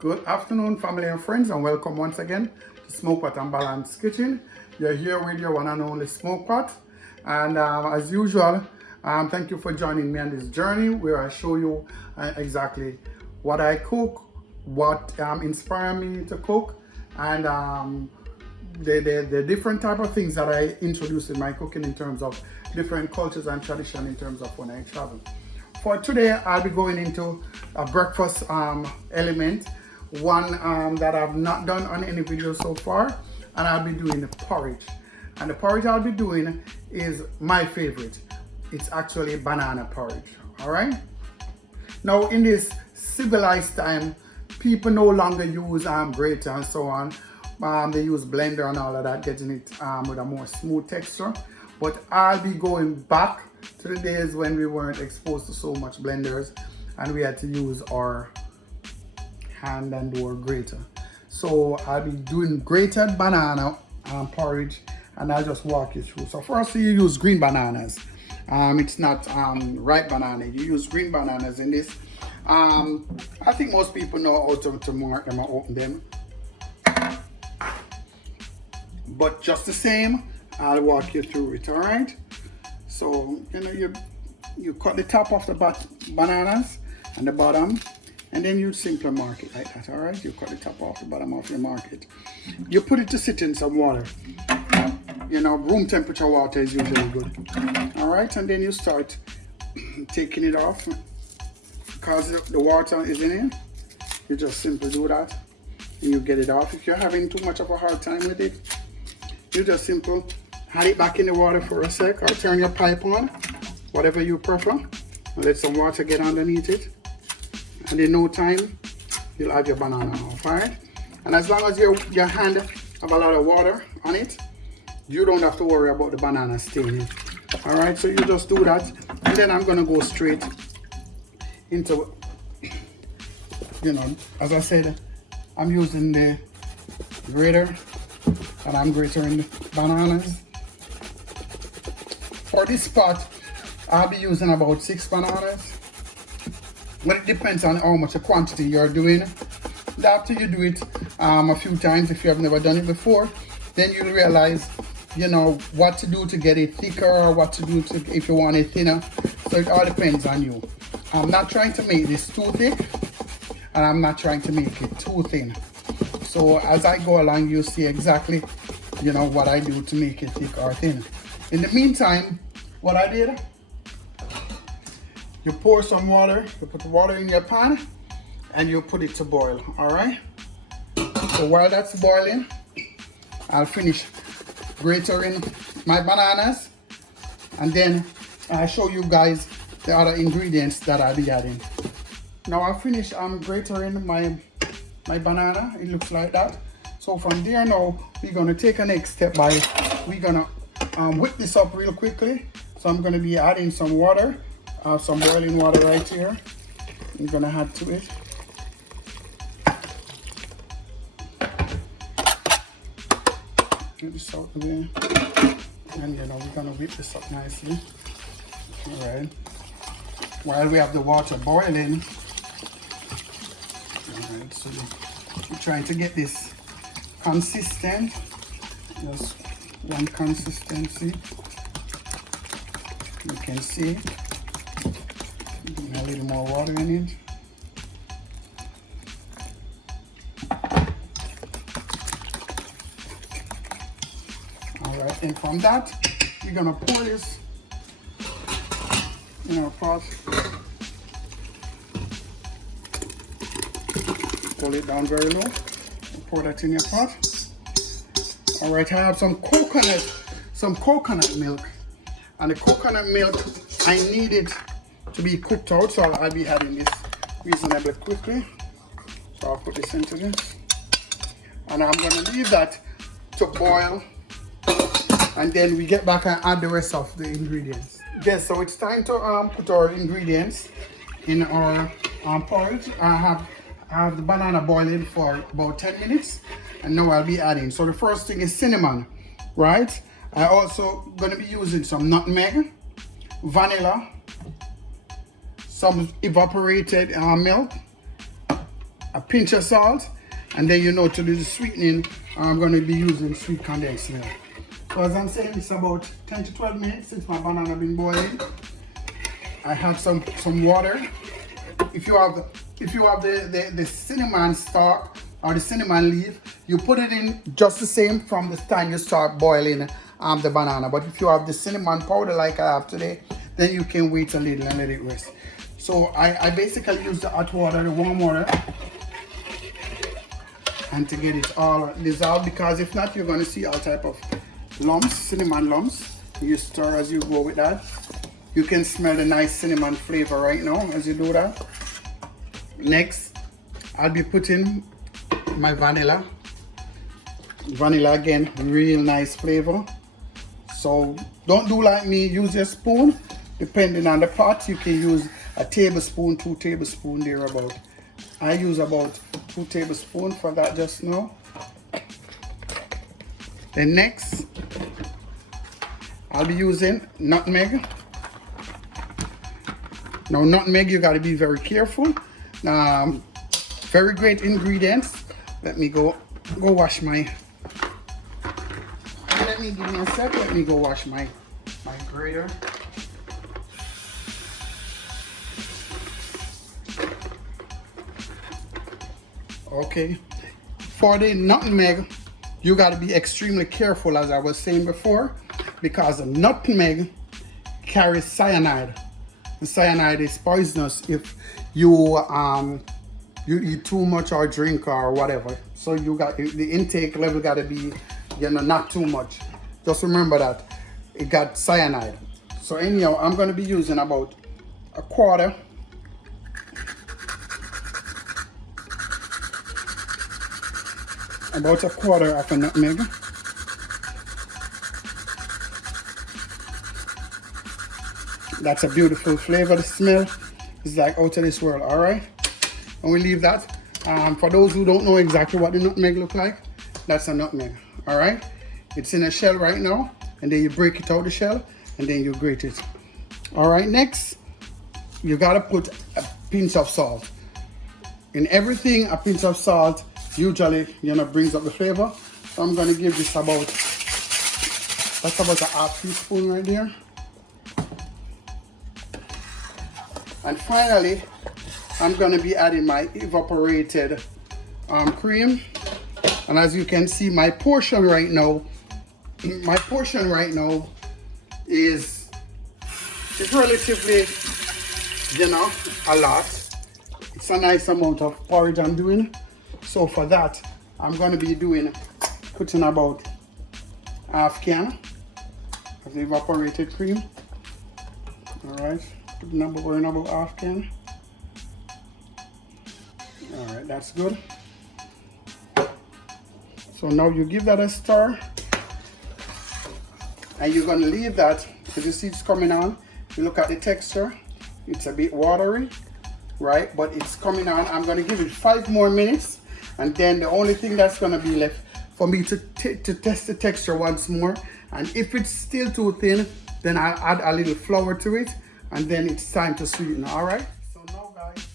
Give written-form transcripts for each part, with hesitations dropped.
Good afternoon, family and friends, and welcome once again to Smokepot and Balance Kitchen. You're here with your one and only Smokepot, and as usual, thank you for joining me on this journey where I show you exactly what I cook, what inspire me to cook, and the different type of things that I introduce in my cooking in terms of different cultures and tradition in terms of when I travel. For today, I'll be going into a breakfast element, one that I've not done on any video so far, and I'll be doing the porridge. And the porridge I'll be doing is my favorite. It's actually banana porridge, all right? Now, in this civilized time, people no longer use grater and so on. They use blender and all of that, getting it with a more smooth texture. But I'll be going back to the days when we weren't exposed to so much blenders and we had to use our hand and or grater. So I'll be doing grated banana porridge, and I'll just walk you through. So first you use green bananas. It's not ripe banana. You use green bananas in this. I think most people know how to mark them or open them. But just the same, I'll walk you through it, all right? So, you cut the top off the bananas and the bottom, and then you simply mark it like that, all right? You cut the top off the bottom of your mark it. You put it to sit in some water. Room temperature water is usually good. All right, and then you start taking it off because the water is in it. You just simply do that and you get it off. If you're having too much of a hard time with it, you just simply add it back in the water for a sec, or turn your pipe on, whatever you prefer, and let some water get underneath it. And in no time, you'll have your banana off, all right? And as long as your hand have a lot of water on it, you don't have to worry about the banana staining. All right, so you just do that. And then I'm gonna go straight into, as I said, I'm using the grater, and I'm gratering the bananas. For this pot, I'll be using about 6 bananas. But it depends on how much quantity you're doing. After you do it a few times, if you have never done it before, then you'll realize, what to do to get it thicker, or what to do if you want it thinner. So it all depends on you. I'm not trying to make this too thick, and I'm not trying to make it too thin. So as I go along, you'll see exactly, what I do to make it thick or thin. In the meantime, what I did, you pour some water, you put the water in your pan, and you put it to boil, all right? So while that's boiling, I'll finish gratering my bananas, and then I'll show you guys the other ingredients that I'll be adding. Now I'll finish gratering my banana. It looks like that. So from there now, we're gonna take a next step by, we're gonna whip this up real quickly. So I'm gonna be adding some water, some boiling water right here. I'm gonna add to it. Get this out of there. And we're gonna whip this up nicely. All right. While we have the water boiling, all right, so we're trying to get this consistent, just one consistency. You can see, a little more water in it. All right, and from that, you're gonna pour this in our pot. Pull it down very low. Pour that in your pot. All right, I have some coconut milk, and the coconut milk, I need it to be cooked out, so I'll be adding this reasonably quickly. So I'll put this into this, and I'm gonna leave that to boil, and then we get back and add the rest of the ingredients. Yes, so it's time to put our ingredients in our porridge. I have the banana boiling for about 10 minutes, and now I'll be adding. So the first thing is cinnamon, right? I also gonna be using some nutmeg, vanilla, some evaporated milk, a pinch of salt, and then to do the sweetening, I'm going to be using sweet condensed milk. So as I'm saying, it's about 10 to 12 minutes since my banana been boiling. I have some water. If you have the cinnamon stalk or the cinnamon leaf, you put it in just the same from the time you start boiling the banana. But if you have the cinnamon powder like I have today, then you can wait a little and let it rest. So I basically use the hot water, the warm water, and to get it all dissolved, because if not, you're going to see all type of lumps, cinnamon lumps. You stir as you go with that. You can smell the nice cinnamon flavor right now as you do that. Next, I'll be putting my vanilla. Vanilla again, real nice flavor. So don't do like me, use your spoon. Depending on the pot, you can use a tablespoon, 2 tablespoons thereabout. I use about 2 tablespoons for that just now. Then next, I'll be using nutmeg. Now nutmeg, you gotta be very careful. Very great ingredients. Let me go wash my. Let me give me a sec. Let me go wash my grater. Okay. For the nutmeg, you got to be extremely careful, as I was saying before, because nutmeg carries cyanide. The cyanide is poisonous if you eat too much or drink or whatever. So you got the intake level got to be not too much. Just remember that it got cyanide. So anyhow, I'm going to be using about a quarter. About a quarter of a nutmeg. That's a beautiful flavor. The smell is like out of this world. All right, and we leave that. For those who don't know exactly what the nutmeg look like, that's a nutmeg. All right, it's in a shell right now, and then you break it out the shell, and then you grate it. All right, next, you gotta put a pinch of salt. In everything, a pinch of salt usually brings up the flavor. So I'm gonna give this that's about a half teaspoon right there. And finally, I'm gonna be adding my evaporated cream. And as you can see, my portion right now is relatively, a lot. It's a nice amount of porridge I'm doing. So for that, I'm going to be putting about half can of the evaporated cream. All right, putting about half can. All right, that's good. So now you give that a stir, and you're going to leave that. As you see, it's coming on. You look at the texture; it's a bit watery, right? But it's coming on. I'm going to give it 5 more minutes. And then the only thing that's gonna be left for me to test the texture once more. And if it's still too thin, then I'll add a little flour to it, and then it's time to sweeten. All right. So now, guys,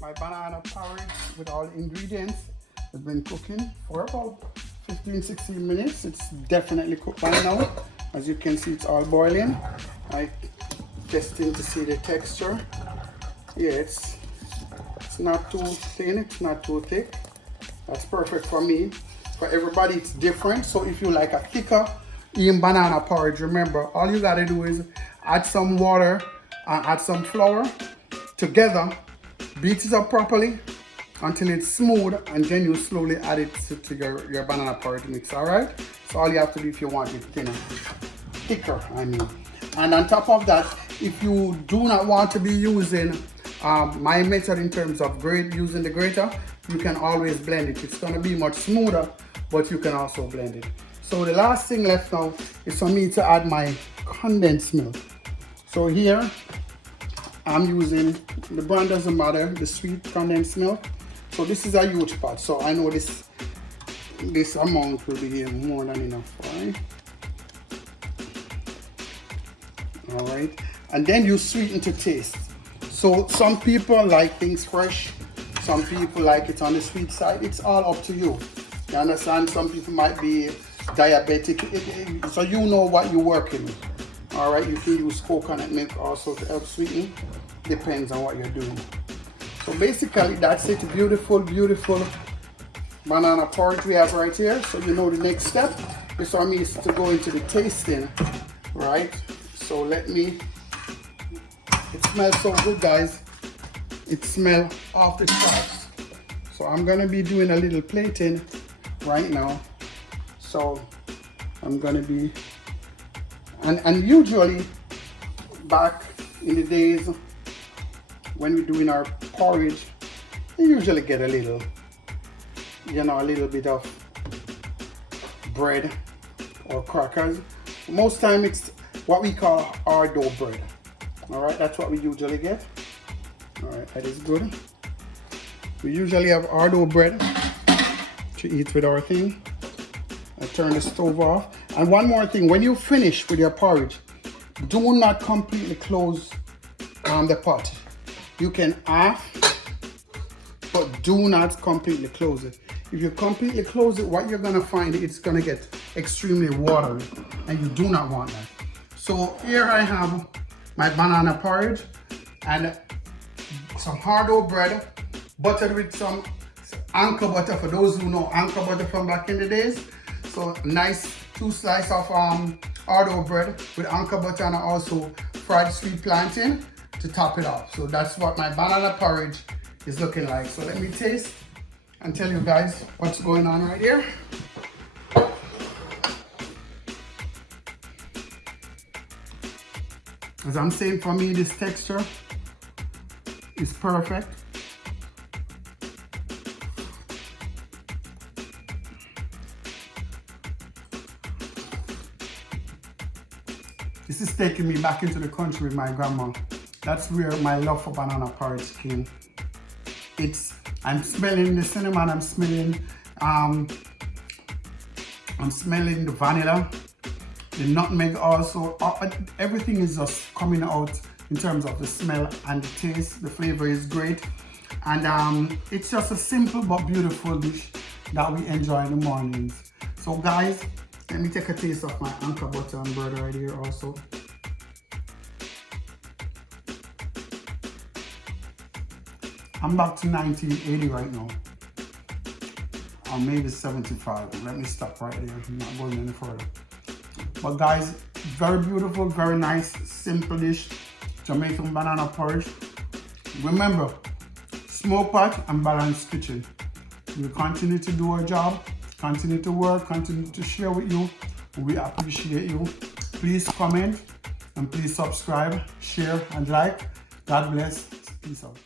my banana porridge with all the ingredients has been cooking for about 15-16 minutes. It's definitely cooked by now. As you can see, it's all boiling. I testing to see the texture. Yeah, it's not too thin. It's not too thick. That's perfect for me. For everybody, it's different. So if you like a thicker banana porridge, remember, all you gotta do is add some water and add some flour together, beat it up properly until it's smooth, and then you slowly add it to your banana porridge mix. All right? So all you have to do if you want it thicker, I mean. And on top of that, if you do not want to be using my method in terms of using the grater, you can always blend it. It's gonna be much smoother, but you can also blend it. So the last thing left now is for me to add my condensed milk. So here, I'm using, the brand doesn't matter, the sweet condensed milk. So this is a huge pot, so I know this amount will be more than enough, right? All right, and then you sweeten to taste. So some people like things fresh, Some people like it on the sweet side. It's all up to you. You understand? Some people might be diabetic, so you know what you're working with. All right, you can use coconut milk also to help sweeten. Depends on what you're doing. So basically, that's it. Beautiful, beautiful banana porridge we have right here. So you know the next step is for me to go into the tasting, right? So let me. It smells so good, guys. It smells off the charts. So I'm gonna be doing a little plating right now. So I'm gonna be, and usually back in the days when we're doing our porridge, you usually get a little, you know, a little bit of bread or crackers. Most time it's what we call hard-dough bread. All right, that's what we usually get. All right, that is good. We usually have hard-dough bread to eat with our thing. I turn the stove off. And one more thing, when you finish with your porridge, do not completely close the pot. You can half, but do not completely close it. If you completely close it, what you're gonna find, it's gonna get extremely watery, and you do not want that. So here I have my banana porridge and some hard-dough bread, buttered with some anchor butter, for those who know anchor butter from back in the days. So nice 2 slices of hard-dough bread with anchor butter and also fried sweet plantain to top it off. So that's what my banana porridge is looking like. So let me taste and tell you guys what's going on right here. As I'm saying, for me, this texture is perfect. This is taking me back into the country with my grandma. That's where my love for banana porridge came. I'm smelling the cinnamon, I'm smelling the vanilla, the nutmeg also. Everything is just coming out in terms of the smell and the taste. The flavor is great. And it's just a simple but beautiful dish that we enjoy in the mornings. So guys, let me take a taste of my anchor butter and bread right here also. I'm back to 1980 right now. Or maybe 75. Let me stop right there. I'm not going any further. But guys, very beautiful, very nice, simple dish. Jamaican banana porridge. Remember, Smokepot and Balance Kitchen. We continue to do our job, continue to work, continue to share with you. We appreciate you. Please comment and please subscribe, share and like. God bless. Peace out.